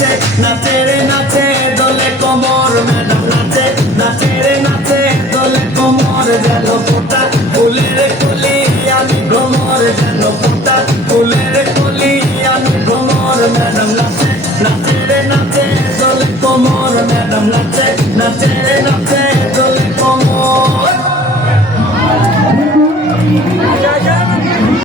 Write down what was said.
নাচে নাচে রে নাচে দোলে কোমর ম্যাডাম নাচে নাচে রে নাচে দোলে কোমর যেন ফোটা ফুলের কলি আমি ভ্রমর যেন ফোটা ফুলের কলি আমি ভ্রমর ম্যাডাম নাচে নাচে রে নাচে দোলে কোমর ম্যাডাম নাচে নাচে রে নাচে